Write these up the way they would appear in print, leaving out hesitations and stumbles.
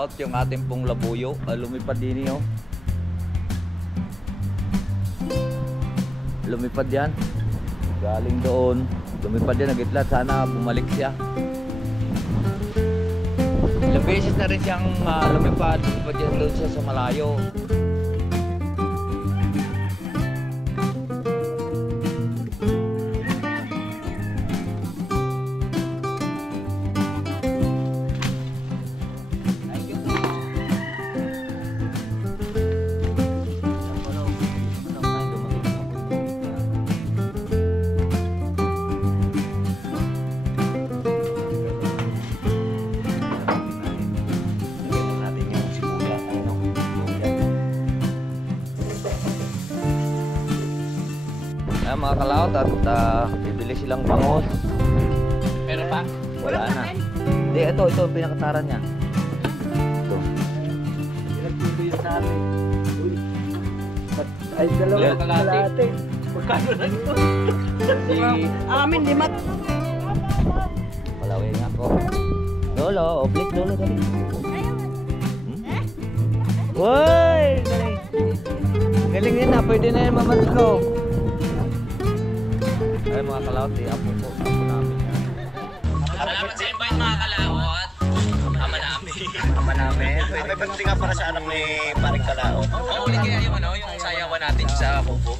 kalaot yung ating pong labuyo. Lumipad din oh. Lumipad yan. Galing doon. Lumipad yan, nagitlat. Sana bumalik siya. Ilang beses na rin siyang lumipad. Lumipad yan doon siya sa malayo. Mga kalaot at bibili silang bangus. Pero pa? Wala na. Hindi, ito ang pinakataran niya. Ito. Pinagtutuyos natin. Uy. Ay, dalawa kalahati. Magkano na ito? Amin, limat. Palawin nga ako. Lolo, oblik lolo dali. Woy! Galing. Galing yun na, pwede na yung mamat ko. Ay mga kalawat, apo po, apo namin. Salamat sa invite mga kalawat. Ama namin. Ama namin. May pagdating nga para sa anak ni Paring Kalao. Mauli kaya yung yung sayawan natin sa Bobo.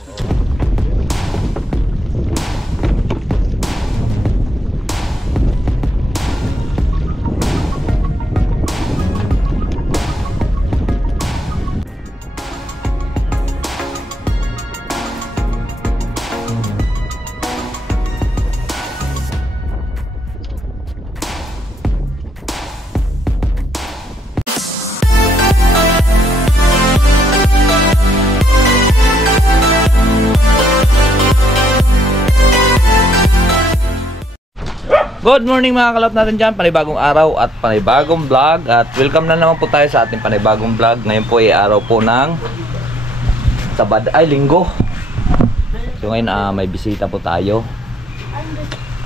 Good morning mga kalap natin dyan, panibagong araw at panibagong vlog. At welcome na naman po tayo sa ating panibagong vlog. Ngayon po ay araw po ng Linggo. So ngayon may bisita po tayo.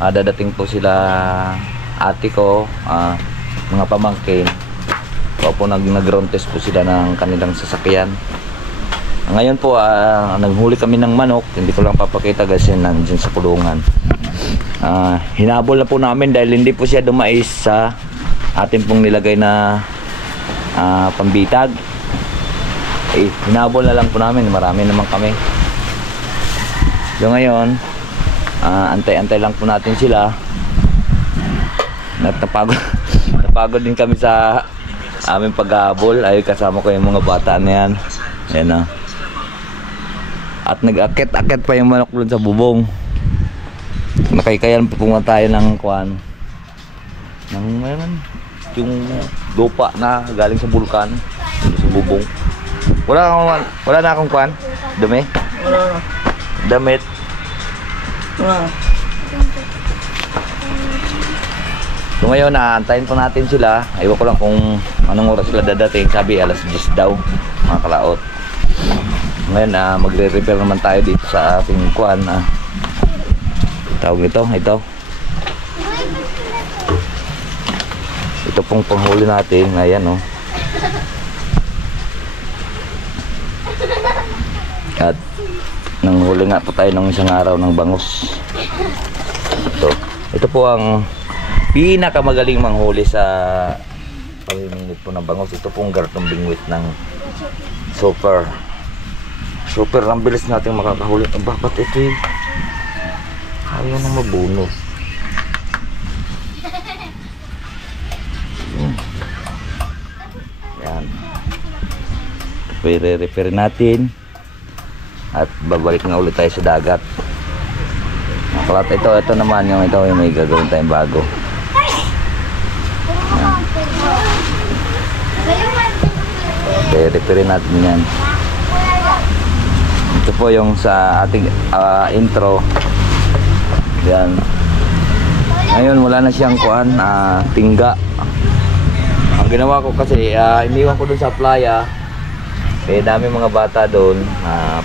Dadating po sila ate ko, mga pamangkin. So po nag-ground test po sila ng kanilang sasakyan. Ngayon po naghuli kami ng manok. Hindi ko lang papakita guys, yan nandiyan sa kulungan. Hinabol na po namin dahil hindi po siya dumais sa ating pong nilagay na pambitag. Hinabol na lang po namin, marami naman kami. So ngayon antay-antay lang po natin sila. Napagod din kami sa aming paghabol. Ay kasama ko yung mga bata na yan. Ayan, at nag-akit-akit pa yung manok doon sa bubong. Nakikayan po tayo ng kuwan yung lupa na galing sa bulkan sa bubong. Wala na akong kuwan dumi. Damit. So ngayon naantayin po natin sila. Ayoko ko lang kung anong oras sila dadating. Sabi alas 10 daw mga kalaot. Ngayon magre-repair naman tayo dito sa ating kuwan. Tawag ito pong panghuli natin. Ayan at nanghuli nga po tayo ng isang araw ng bangus. Ito po ang pinakamagaling manghuli sa pamimingwit po ng bangus. Ito pong gartong bingwit ng super ang bilis natin makakahuli. Bakit ito ayaw na mabunot. Yan. Ito i-repair natin at babalik na ulit tayo sa dagat. Kalat ito naman yung may gagawin tayong bago. I-repair natin yan. Ito po yung sa ating intro. Yan. Ngayon wala na siyang kuan, tingga. Ang ginawa ko kasi iniwan ko dun sa playa. Dami mga bata doon,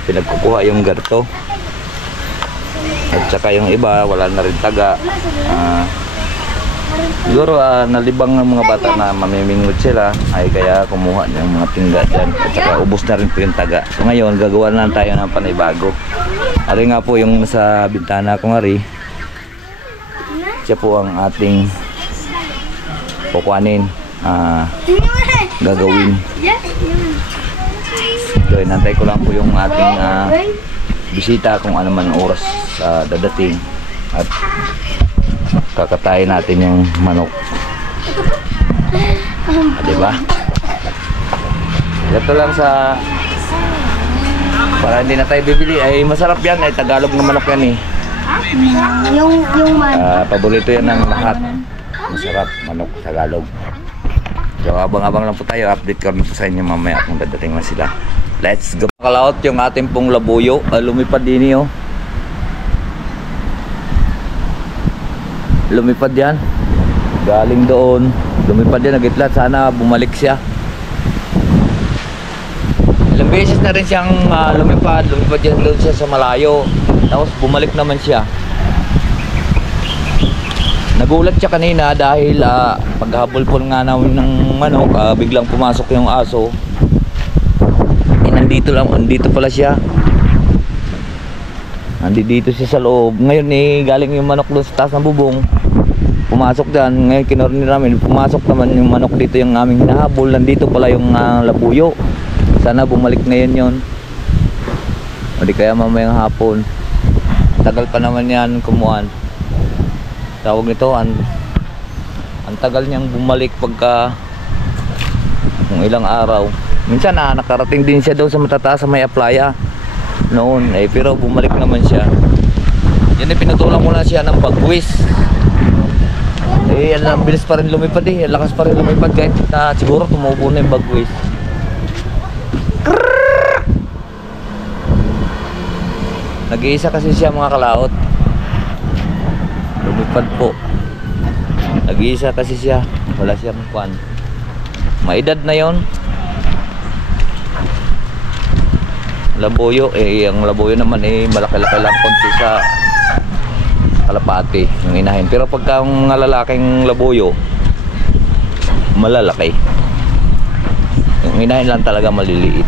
pinagkukuha yung garto. At saka yung iba wala na rin taga. Siguro nalibang ng mga bata na mamimingot sila, ay kaya kumuha ng mga tingga dyan. At saka ubos na rin po yung taga. So ngayon, gagawa na lang tayo ng panibago. Ari nga po yung nasa bintana ko nga rin. Siya po ang ating kukuhanin, gagawin. So inantay ko lang po yung ating bisita kung ano man oras dadating. At kakatayin natin yung manok. Diba? Ito lang sa para hindi na tayo bibili. Ay masarap yan. Ay Tagalog na manok yan eh. Yung man. Paborito yan ng lahat. Masarap manok Tagalog. So abang-abang lang po tayo. Update ko rin po sa inyo mamaya kung dadating na sila. Let's go. Kalaot yung ating pong labuyo. Lumipad din oh. Lumipad yan. Galing doon. Lumipad yan. Nagitlat. Sana bumalik siya. Ilang beses na rin siyang lumipad. Lumipad yan doon siya sa malayo. Tapos bumalik naman siya. Nagulat siya kanina dahil paghabol po nga namin ng manok, biglang pumasok yung aso. Nandito pala siya. Nandito siya sa loob. Ngayon galing yung manok doon sa taas ng bubong. Pumasok dyan. Ngayon kinorni namin. Pumasok naman yung manok dito yung aming hinahabol. Nandito pala yung labuyo. Sana bumalik ngayon yun. O di kaya mamayang hapon. Tagal pa naman yan kumuhan. Tawag nito ang tagal niyang bumalik pagka kung ilang araw. Minsan nakarating din siya daw sa matataas sa may aplaya noon pero bumalik naman siya. Yan pinutulan ko na siya ng bagwis. Ang bilis pa rin lumipad ang lakas pa rin lumipad kahit siguro tumubo na yung bagwis. Nag-iisa kasi siya mga kalaot. Lumipad po. Nag-iisa kasi siya. Wala siyang kwan. Maedad na yon. Labuyo. Ang labuyo naman malaki-laki lang konti sa kalapati. Yung inahin. Pero pagka ang lalaking labuyo, malalaki. Yung inahin lang talaga maliliit.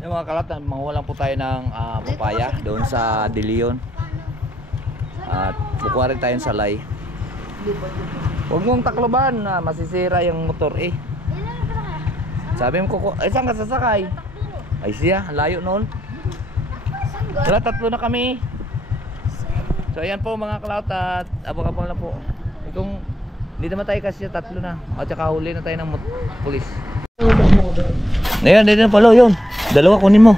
Yung mga kalat, manguha lang po tayo ng papaya doon sa De Leon. At bukuha rin tayong salay. Huwag mong takloban, masisira yung motor Sabi mo saan ka sasakay? Ay siya, layo noon. Wala, 3 na kami. So ayan po mga kalat, at abang-abang lang po. Kung hindi naman tayo kasi 3 na. At saka huli na tayo ng pulis. Ayan, dito na pala yun. 2 kunin mo.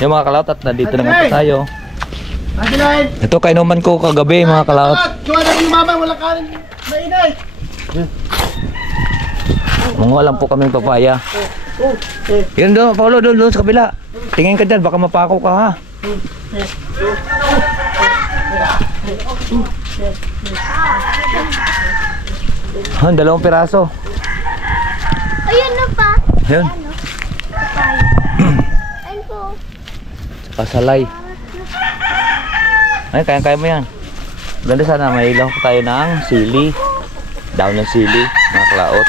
Yung mga kalaot, at nandito na nga po tayo. Ito kainuman ko kagabi mga kalaot. Wala kanin. Mainay. Manguha lang po kami papaya. Yun doon, Paulo, doon sa kabila. Tingin ka dyan, baka mapako ka ha. Han, 2 piraso. Ayun na pa. Ayun. Ayun po. Pasalay. Ay, kaya mo yan. Ganda sana, may ilang po tayo ng sili. Down ng sili, mga kalaot.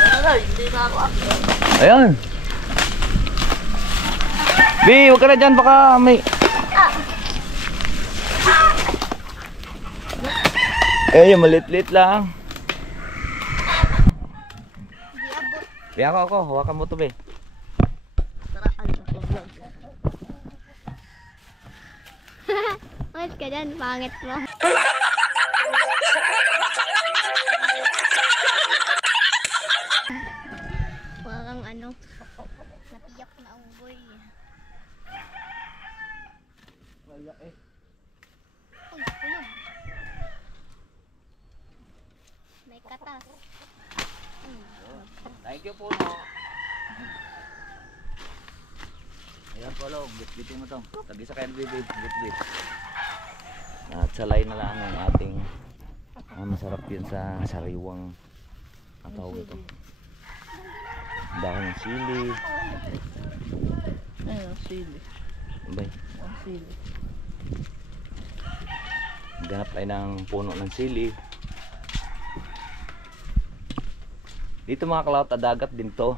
Ayun. Bi, huwag ka na dyan, baka may... Yung malit-lit lang. Bi, ako, hawakan mo to, Bi. Mas ka dyan, pangit mo. Parang napiyak na unggoy. Wala Ay, kulog. May katas. Thank you po, no. Ayan po, Long. Bit-bitin mo to. Tagisa kayo ng bibig. Bit-bit. At salay na lang ang ating masarap yun sa sariwang tawag ito. Dahon ng sili. Ayun, sili. Bay. Sili. Ganap tayo ng puno ng sili. Dito mga kalawat, dagat din to.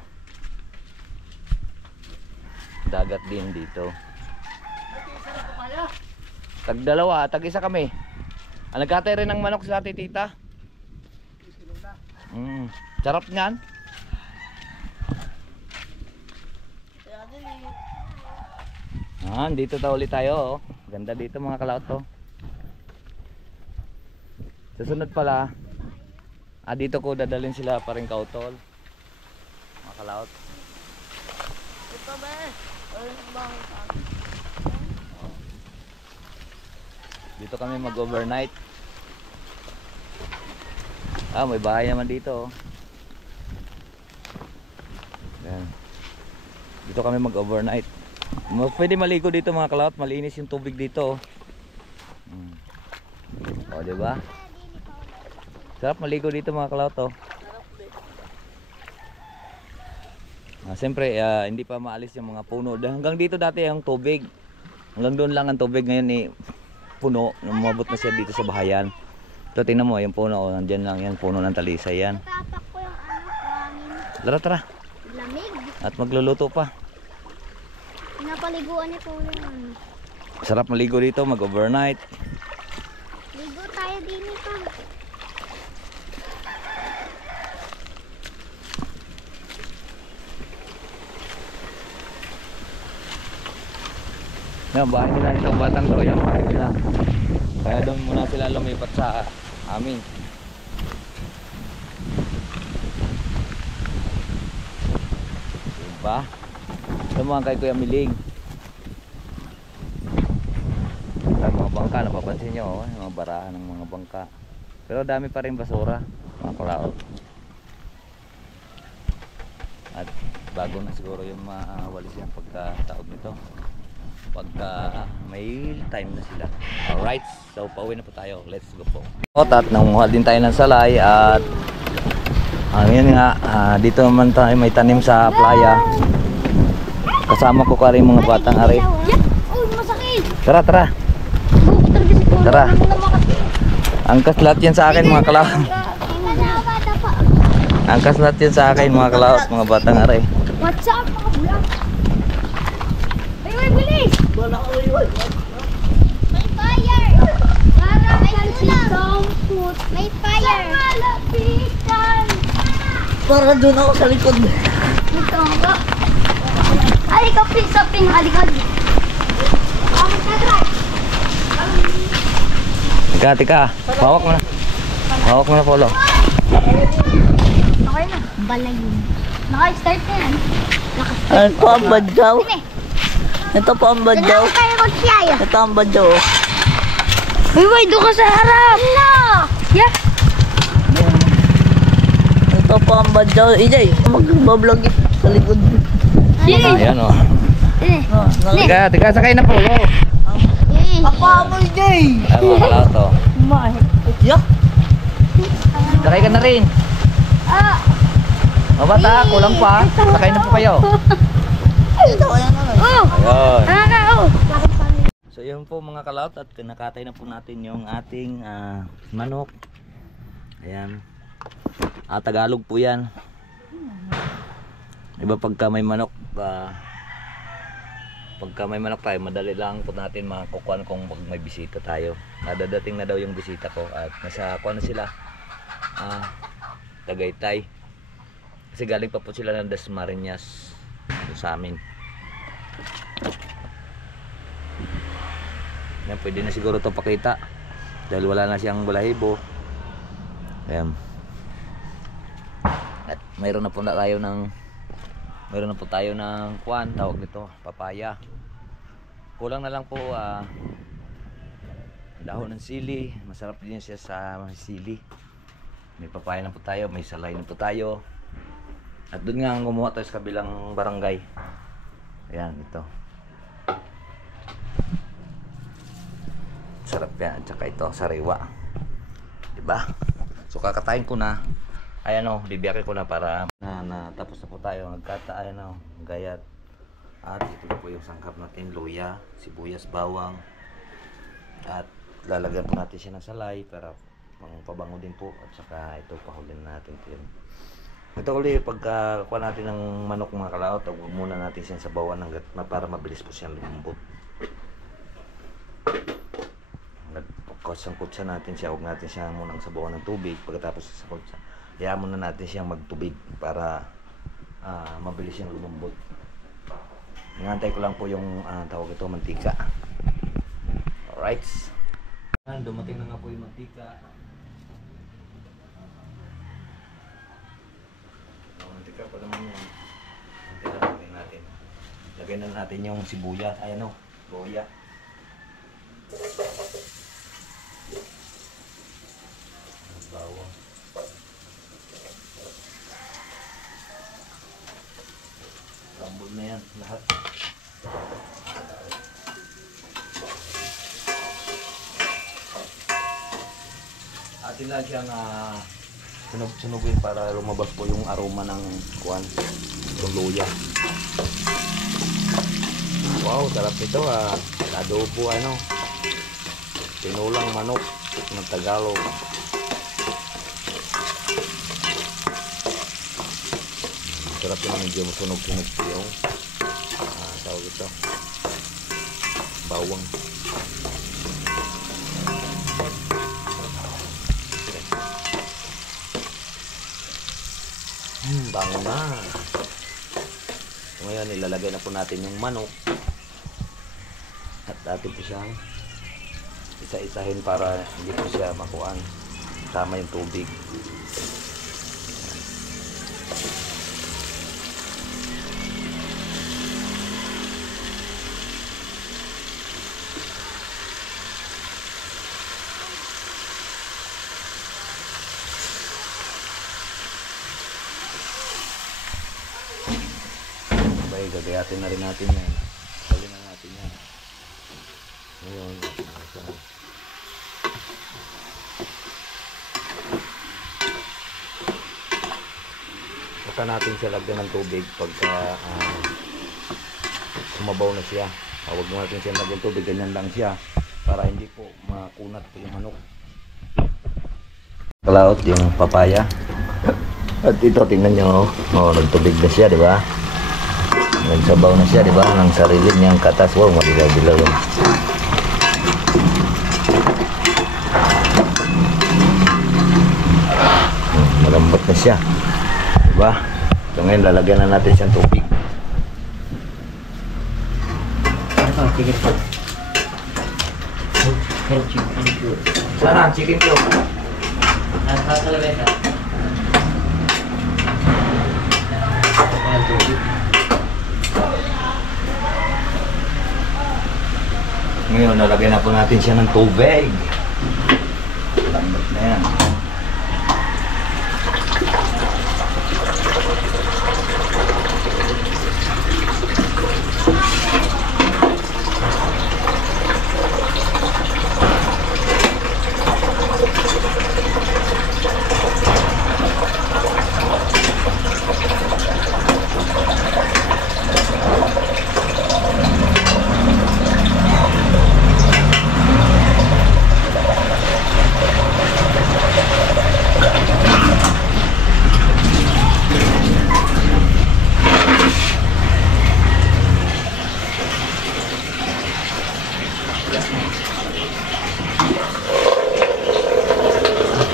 Dagat din dito. Tag dalawa, tag isa kami. Nagkatay rin ng manok sa ate tita. Sarap niyan. Dito ta ulit tayo. Oh. Ganda dito mga kalawat to. Susunod pala, dito ko dadalhin sila pa rin kautol. Mga kalawat. Ito ba? Dito kami mag-overnight. May bahay naman dito. Oh. Yan. Dito kami mag-overnight. Pwede maligo dito mga kalawat, malinis yung tubig dito. O, diba? Sarap maligo dito mga kalawat. Siyempre, hindi pa maalis yung mga puno. Hanggang dito dati yung tubig. Hanggang doon lang ang tubig. Ngayon puno. Umabot na siya dito sa bahayan. Ito, tingnan mo, yung puno. Nandyan lang yan, puno ng talisay yan. Tapak ko yung hangin. Tara, tara. Lamig. At magluluto pa. Pinapaliguan ni Kuya yung ano. Sarap maligo dito, mag-overnight. Ligo tayo din ito. Yan, bahay nila itong batang to. Yan, bahay nila. Kaya doon muna sila lumipat sa amin. Diba? Ito mga kay Kuya Miling. Ang mga bangka, napapansin nyo, yung mga barahan ng mga bangka. Pero dami pa rin basura, mga kulaot. At bago na siguro yung maawalis yung pagkataog nito. Pagka may time na sila. Alright, so pauwi na po tayo. Let's go po. At nangunguha din tayo ng salay at ngayon nga, dito naman tayo may tanim sa playa. Kasama ko ka rin mga batang ari. Oh, masakit. Tara, tara. Tara. Angkas lahat yan sa akin mga kalawat. Angkas lahat yan sa akin mga kalawat, mga batang ari. What's up mga vlog? Ay, bilis! May fire! Para may ulam! May fire! Malapitan! Para doon ako sa likod. Ito nga. Halika, saping halikad. Tika. Hawak mo na. Hawak mo na, Polo. Okay na. Balay yun. Naka-start na yan. Ano po ang badyaw? Ito po ang badyaw. Dalawa tayo magsiyaya. Ito ang badyaw. Uy, doon ka sa harap. No! Yeah. Ito po ang badyaw. Ijay, magbablog sa likod. Ayan o. Eh. Tika, sakay na, Polo. Apa mo, Ijay? Ay, mga kalawat to. Yeah. Sakay ka na rin. Mga bata, kulang pa. Sakay na po kayo. Ito, ayan na lang. Oh! Ayun. So yun po mga kalawat, at kinakatay na po natin yung ating manok. Ayan. Tagalog po yan. Iba pagka may manok, tayo, madali lang po natin makukuhan kung may bisita tayo. Dadating na daw yung bisita ko at nasa kuha na sila. Tagaytay. Kasi galing pa po sila ng Dasmariñas sa amin. Yan, pwede na siguro ito pakita dahil wala na siyang balahibo. Ayan. At mayroon na po tayo ng kuwan, tawag nito, papaya. Kulang na lang po dahon ng sili. Masarap din siya sa sili. May papaya na po tayo, may salay na po tayo. At doon nga gumawa tayo sa kabilang barangay. Ayan, ito. Sarap yan. At saka ito, sariwa. Diba? So kakatayin ko na. Ayan o, bibiyakin ko na para natapos na po tayo. Nagkatayin na o, gayat. At ito na po yung sangkap natin. Luya, sibuyas, bawang. At lalagyan po natin siya ng salay para pabango din po. At saka ito, pahulin natin ito yun. Ito ulit, pagka kuha natin ng manok mga kalaot, huwag muna natin siya sa bawan para mabilis po siyang lumambot. Nagkutsa natin siya, huwag natin siya munang sabawan ng tubig. Pagkatapos sa kutsa, hayaan muna natin siyang magtubig para mabilis siyang lumambot. Ingantay ko lang po yung tawag ito, mantika. Alright. Dumating na nga po yung mantika. Mantika pa naman yan. Lagyan natin. Lagyan na natin yung sibuyas. Ay ano, luya. Bawang. Lambot na yan lahat. Atin lang siyang sunog-sunugin para lumabas po yung aroma ng kuwan, yung luya. Wow, sarap nito adobo tinulang manok ng Tagalog. Sarap yung medyo sunog-sunog po yung tawag ito, bawang. Bango na. So, ngayon ilalagay na po natin yung manok at atin po siyang isa-isahin para hindi po siya makuan sama yung tubig. Gagayatin na rin natin yan. Gawin na natin yan. Ngayon, saka natin siya lagyan ng tubig pagka sumabaw na siya. Huwag mo natin siya lagyan tubig, ganyan lang siya para hindi po makunat po yung manok. Kalaot yung papaya. At ito, tingnan nyo, nagtubig na siya, di ba? Nagsabaw na siya, di ba? Ng sarili niyang katas. Wow, madilaw-dilaw yun. Malambot na siya. Di ba? So ngayon, lalagyan na natin siyang tubig. Sana, chicken cube. Ngayon, nalagyan na po natin siya ng tubig. Lambot na yan.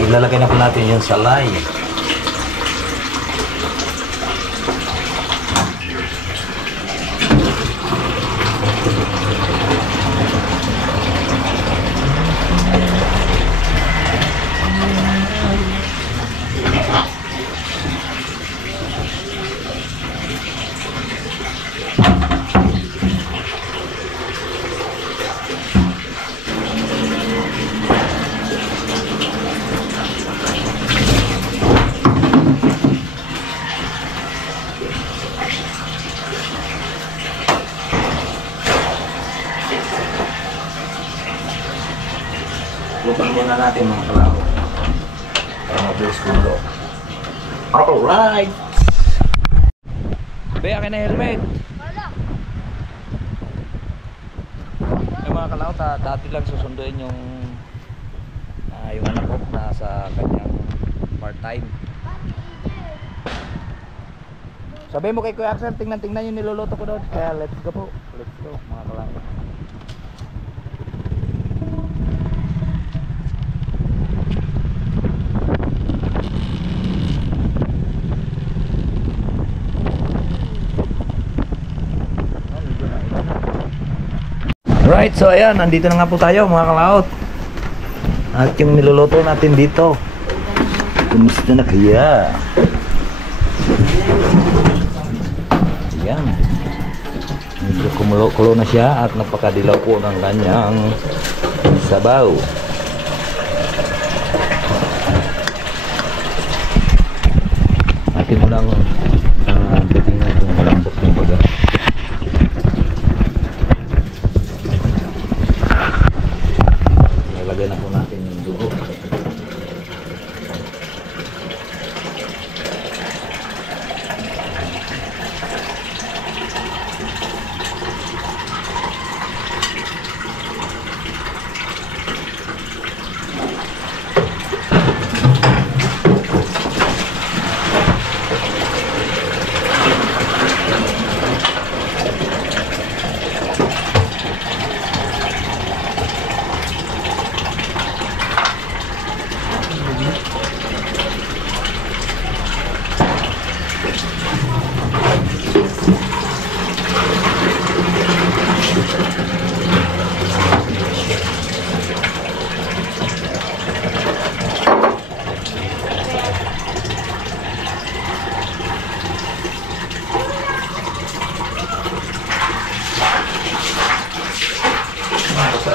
Ilalagay na po natin yung salay. Lupan muna natin mga kalao para mabilis kumulo. Alright! Be, akin na helmet. Yung mga kalao, dati lang susunduin yung yung anak ko nasa kanyang part-time. Sabi mo kay Kuya Axel, tingnan yung niluluto ko doon. Kaya let's go po. Let's go mga kalaki. Alright, so ayan, nandito na nga po tayo mga kalaot. At yung niluluto natin dito, kumusta na kaya? Ayan. Medyo kumulo-kulo na siya at napakadilaw po ng kanyang sabaw. Atin mo lang titingnan kung malambot yung baga. Nalagay na po natin yung dugo.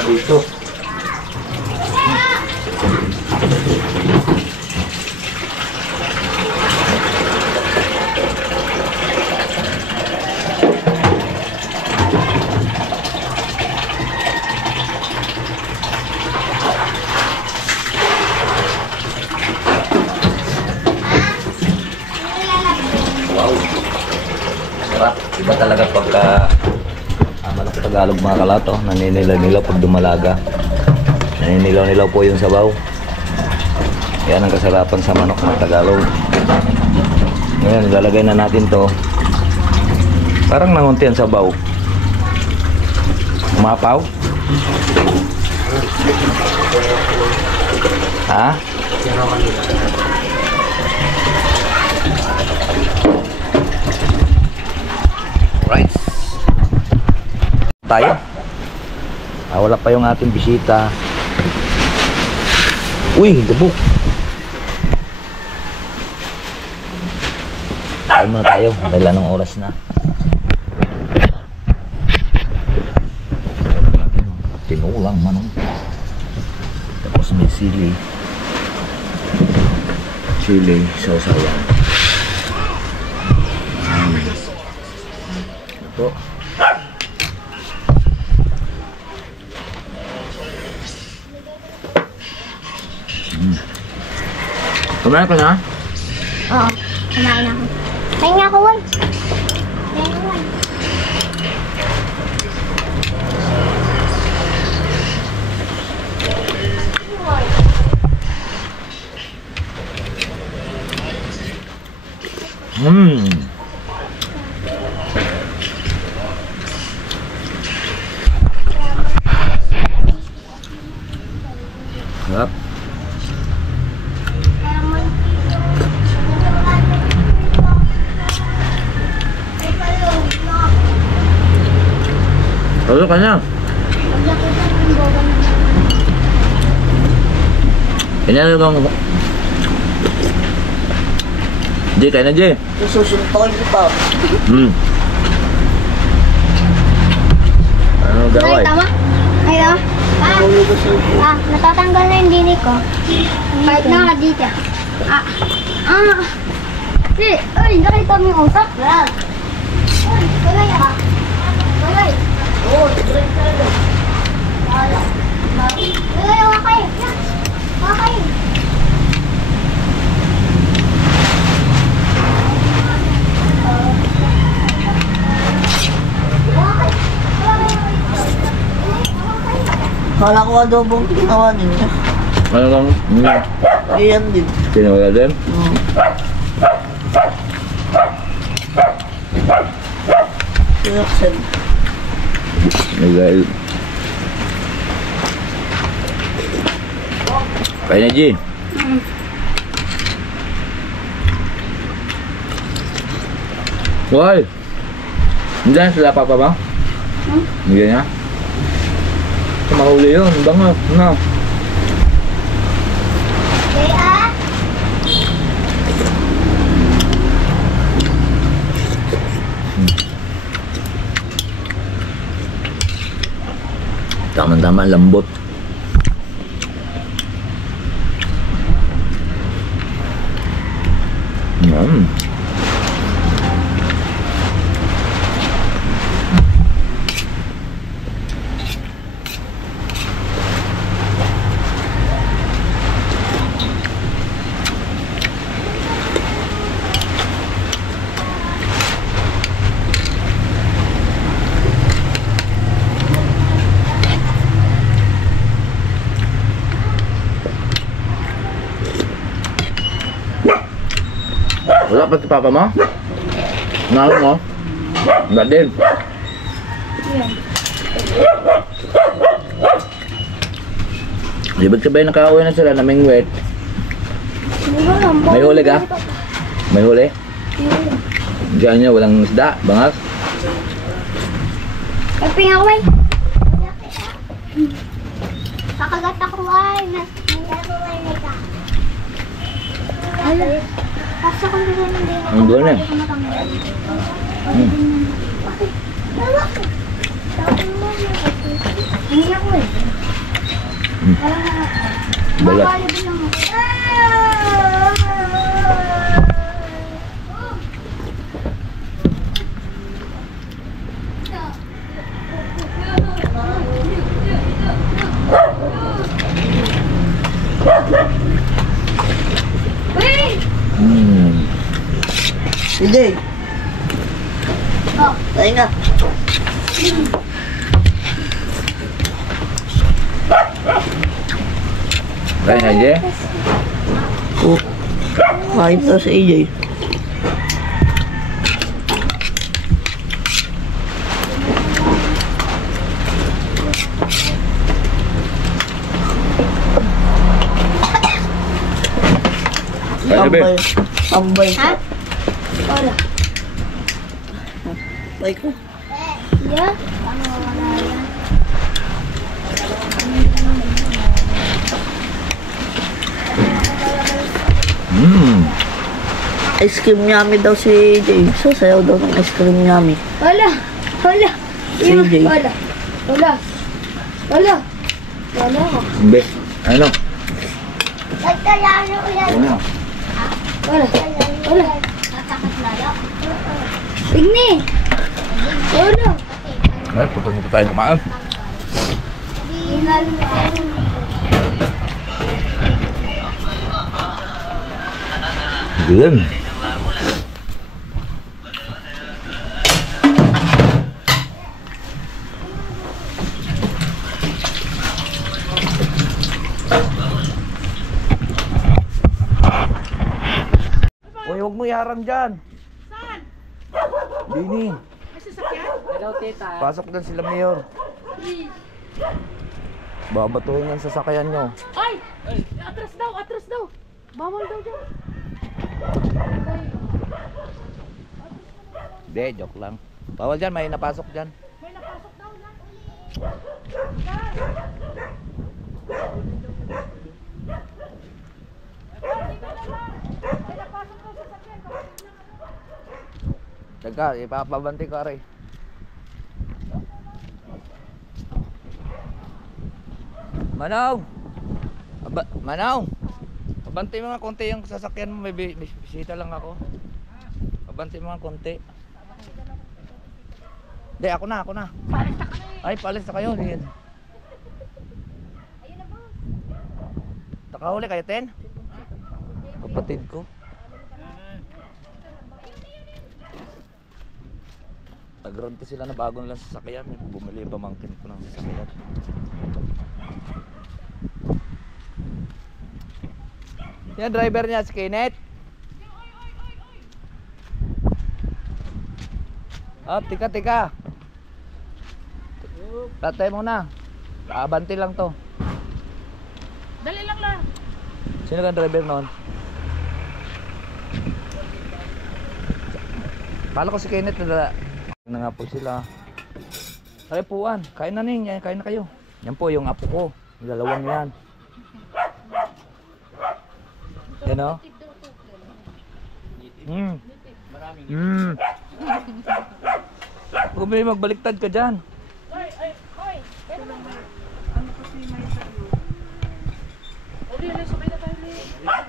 Dito. Wow. Sarap. Iba talaga pagka manok Tagalog mga kalato, naninilaw-nilaw pag dumalaga. Naninilaw-nilaw po yung sabaw. Yan ang kasarapan sa manok na Tagalog. Ngayon, lalagay na natin to. Parang nangunti ang sabaw. Umapaw? Ha? Right. Tayo. Wala pa yung ating bisita. Uy, dabok. Tayo muna tayo. Dahil anong oras na. Tinulang manong. Tapos may sili. Chili, sausawan. Ito. Kumain ka na? Oo, kumain ako. Kain nga ako, Wan. Kain nga, Wan. Sarap. Tulo ka na. Kanya na bang... Jay, kaya na Jay. Susuntokin kita. Ano gaway? Ay, tama? Ay, tama? Natatanggal na yung dinig ko. Kahit na dito. Ay, nakita mo yung usap? Ay, bagay ah. Bagay. Oo, bagay talaga. Bagay, wakay. Wakay. Kala ko adobong ginawa ninyo. Ano lang? Iyan din. Sinawala din? Pinaksan. Nagay. Kaya na, G. Why? Diyan sila papa ba? Hindi niya? Mahuli yun. Bango. No. Kaya? Tama-tama, lambot. Wala pa si papa mo? Nalo mo? Wala din. Ibig sabihin nakauwi na sila na mingwit. May huli ka? May huli? Diyan niya walang isda, bangas. Kaping ako ay. Kakagat ako ay. Ay. Kasi kung hindi naman din ako. Ang buwan eh. Hindi ako eh. Balat. Makalibin lang ako. Sige. Tayo nga. Kain na, Jay? Oh. Kain to si AJ. Tambay. Tambay. Ha? Wala. Bay ko. Yeah? Ano wala yan? Ice cream yummy daw si AJ. Sasayaw daw ng ice cream yummy. Wala. Wala. CJ. Wala. Wala. Wala. Wala. Be, ano? Nagkalaro ulit. Ano? Wala. Wala. Nasakit lalo. Tigni. Wala. Ay, pupunta pa tayo kumaan. Good. Uy, huwag mo iharang dyan. Saan? Dini. May sasakyan? Hello, tita. Pasok din sila, Mayor. Babatuhin yan sa sasakyan nyo. Ay! Atras daw! Atras daw! Bawal daw dyan! Hindi, joke lang. Bawal dyan, may napasok dyan. May napasok daw dyan! May napasok daw sa sakyan! Teka, ipapabanti ko, aray. Manaw! Manaw! Pabanti mo nga konti yung sasakyan mo, may bisita lang ako. Pabanti mo nga konti. Hindi, ako na. Palis na kami! Ay, palis na kayo. Ayun Ayun na ba? Nakahuli kayo, Ten? Kapatid ko. Nag-ronti sila na bago nilang sasakyan. Bumili yung pamangkin ko ng sasakyan. Yan, driver niya, si Kenneth. Oh, tika. Tatay mo na. Abanti lang to. Dali lang lang. Sino ka driver noon? Kala ko si Kenneth na nga po sila. Ay puan, kain na ning, kain na kayo. Yan po yung apo ko. Yung dalawang yan. Yan o. Huwag mo magbaliktad ka dyan.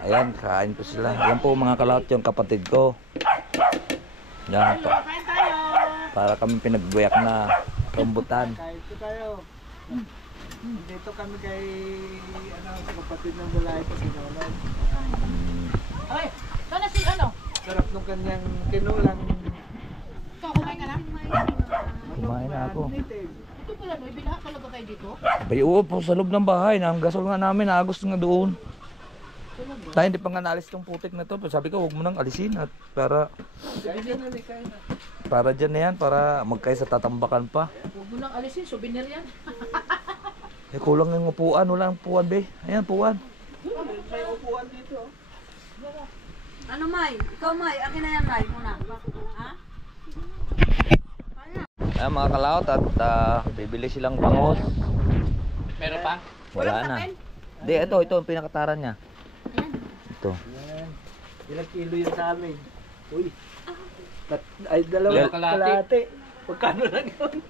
Ayan, kain po sila. Yan po mga kalahot yung kapatid ko. Yan po. Para kami pinagbuyak na rambutan. Kahit po tayo. Dito kami kay sa kapatid ng balay ko si Donald. Ay, sana si ano? Sarap nung kanyang kinulang. Ikaw, kumain ka na? Kumain na ako. Ito pala, may binaha talaga kayo dito? Bay, oo po, sa loob ng bahay. Ang gasol nga namin, agos nga doon. Tayo hindi pa nga naalis tong putik na to. Sabi ko, huwag mo nang alisin at para dyan na yan, para magkaysa tatambakan pa. Huwag mo nang alisin, souvenir yan. Eh, kulang yung upuan, wala ang upuan, be. Ayan, upuan. May upuan dito. Ano, May? Ikaw, May. Akin na yan, May. Muna. Ha? Ayan, mga kalaot at bibili silang bangos. Meron pa? Wala na. Hindi, ito ang pinakataran niya. Ito. Ilang kilo yun sa amin? Uy. Ay, dalawang kalahati. Pagkano lang yun?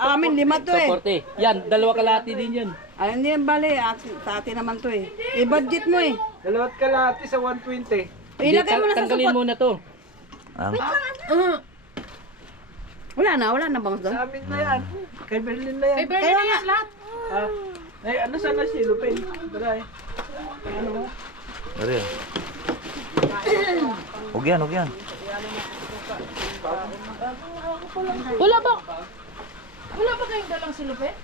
Amin, 5 to eh. 40. Yan, dalawa kalahati din yun. Ay, hindi yan bali. Sa atin naman to eh. I-budget mo eh. Dalawat kalahati sa 120. Ilagay mo na sa Tanggalin supot. muna to. Ang, Wala na bangos doon. Sa amin na yan. Kay Berlin na yan. May burner na yan lahat. Ah. Ay, ano sana si Lupin? Tara eh. Dari. Huwag yan. Wala ba kayong dalang silupin?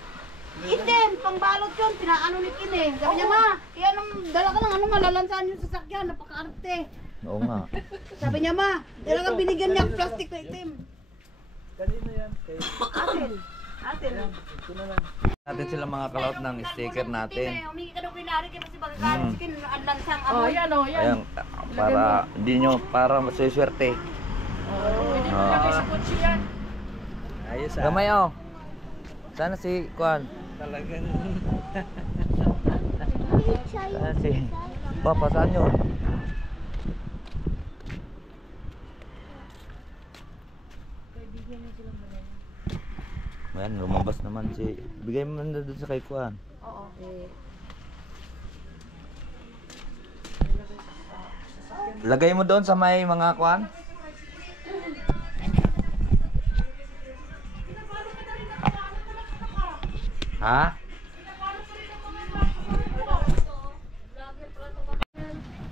Itin, pangbalot yun, pinaano ni Kine. Sabi niya, ma, kaya nang dala ka ng malalansan yung sasakyan, napaka-arte. Oo nga. Sabi niya, ma, talagang binigyan niya ang plastic na itim. Kanino yan? Kay... Atin. Natin sila mga kalaot ng sticker natin. Humingi ka daw kinari, kaya kasi bakit chicken, ang lansang Oh, yan oh, yan. Ayan, para hindi nyo, para maswerte. Pwede mo lagay sa kotse yan. Ayos Gamay oh. Sana si Kuan. Talagang... Sana si Papa, saan yun? Ayan, lumabas naman si... Bigay mo na doon sa kay Kuan. Oo. Lagay mo doon sa may mga Kuan. Ha?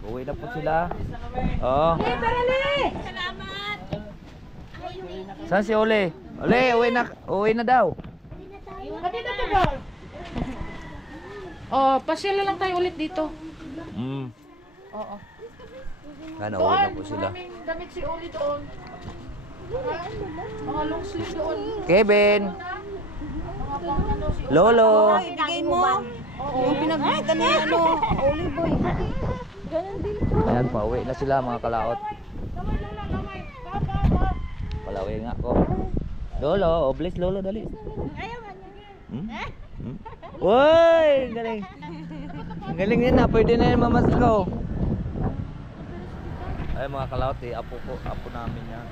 Uwi na po sila. Oo. Salamat! Saan si Ole? Ole, uwi na daw. Kanina to ba? Oh, pasyala lang tayo ulit dito. Oo. Ano, uwi na po sila. Maraming damit si Oli doon. Mga long sleeve doon. Kevin! Mga pang ano si Oli. Lolo! Ibigay mo. Yung pinagbitan ni Olive Boy. Ayan, pauwi na sila mga kalaot. Palaway nga ko. Lolo, oblis Lolo, dali. Uy, ang galing. Ang galing yan na, pwede na yan mamasko. Ay mga kalaot, apo namin yan.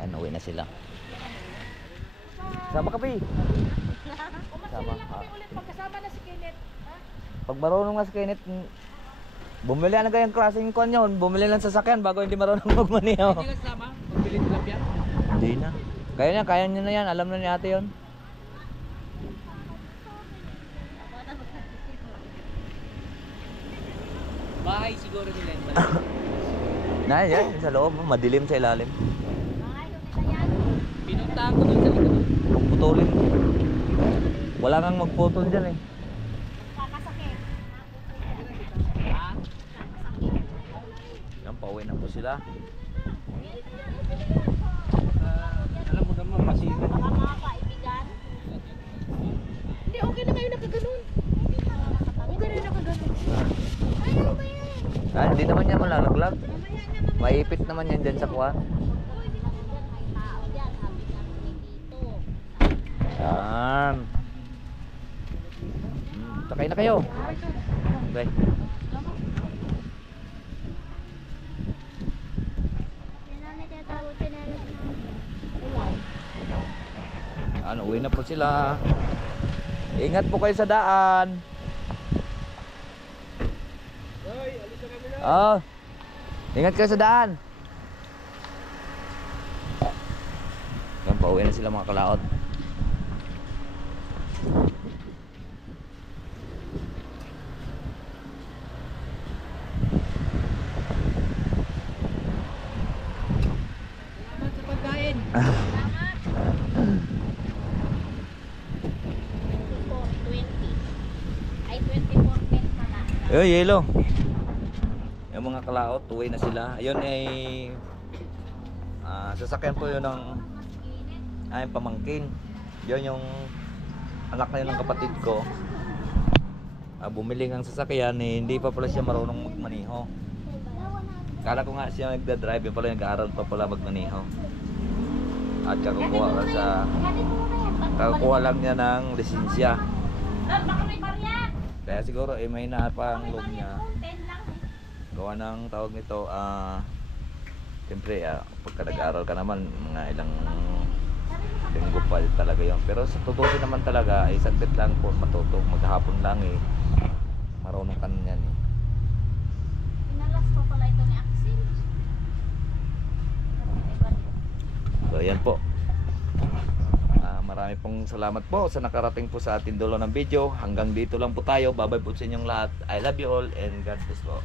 Ayan, uwi na sila. Sama ka, Pi. Sama ka. Pagkasama na si Kenneth. Pag marunong nga si Kenneth, bumili na kayong klaseng kwan yun. Bumili lang sasakyan bago hindi marunong magmaniho. Hindi ka sama? Pagbili tilapia? Hindi na. Kaya niya na yan. Alam na ni ate yun. Bahay siguro nila yun. Na, yan. Sa loob. Madilim sa ilalim. Pinuntahan ko doon sa likod. puputulin. Wala nang magputol dyan eh. Kakasakit. Yan, pauwi na po sila. Alam mo naman, masira. Baka mga kaibigan. Hindi, okay na kayo nakaganon. Okay na nakaganon. Ano ba yan? Ah, hindi naman yan malalaglag. Maipit naman yan dyan sa kuwan. May tao dyan. Sabi namin dito. Yan. Sakay na kayo. Okay. Sinanay tinatawag sinanay. Ano, uwi na po sila. Ingat po kayo sa daan. Oh. Ingat kayo sa daan. Yan, pauwi na sila mga kalaot. Salamat sa pagkain. 24, 20. Ay, 24 pen pala. Yelo. Yung mga kalaot, uwi na sila. Ayun ay sasakyan po yun ng pamangkin. Yun yung anak na yun ng kapatid ko. Bumili ng sasakyan eh, hindi pa pala siya marunong magmaniho. Kala ko nga siya nagda-drive, yun pala nag-aaral pa pala magmaniho. At kakukuha lang niya ng lisensya. Baka may barya. Kaya siguro may na pa ang loob niya. 10 lang. Gawa ng tawag nito, siyempre, pagka nag-aaral ka naman, mga ilang linggo pa talaga yon. Pero sa tutusin naman talaga, ay saglit lang po matuto. Maghapon lang eh. Marunong ka na yan eh. Pinalas pa pala ito ni Axel. So yan po. Marami pong salamat po sa nakarating po sa ating dulo ng video. Hanggang dito lang po tayo. Bye bye po sa inyong lahat. I love you all and God bless po.